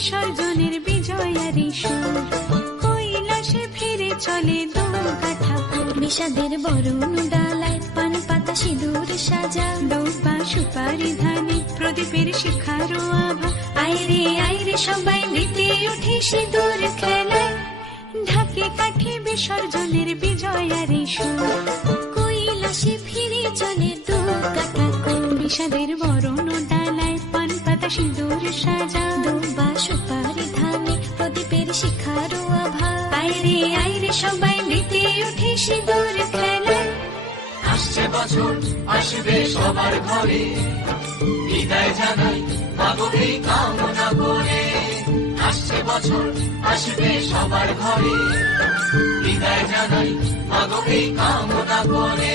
বিসর্জনের বিজয়ারি সুর, কৈলাসে ফিরে চলে দুর্গা ঠাকুর। বিষাদের বরণ ডালায় পান পাতা সিঁদুর সাজা, দৌপা সুপারি ধানে প্রদীপের শিখারো আভা। আইরে সবাই মেতে উঠে সিঁদুর খেলায়, ঢাকে কাঠে বিসর্জনের বিজয়ারি সুর, কৈলাসে ফিরে চলে দুর্গা ঠাকুর। বিষাদের বরণ ডালায় পান পাতা সিঁদুর সাজা, দুর্বা সুপারি ধানে প্রদীপের শিখারো আভা। আইরে সবাই মেতে উঠে সিঁদুর খেলায়। আসছে বছর আসবে সবার ঘরে, বিদায় জানাই মাগো এই কামনা করে। আসছে বছর আসবে সবার ঘরে, বিদায় জানাই মাগো এই কামনা করে।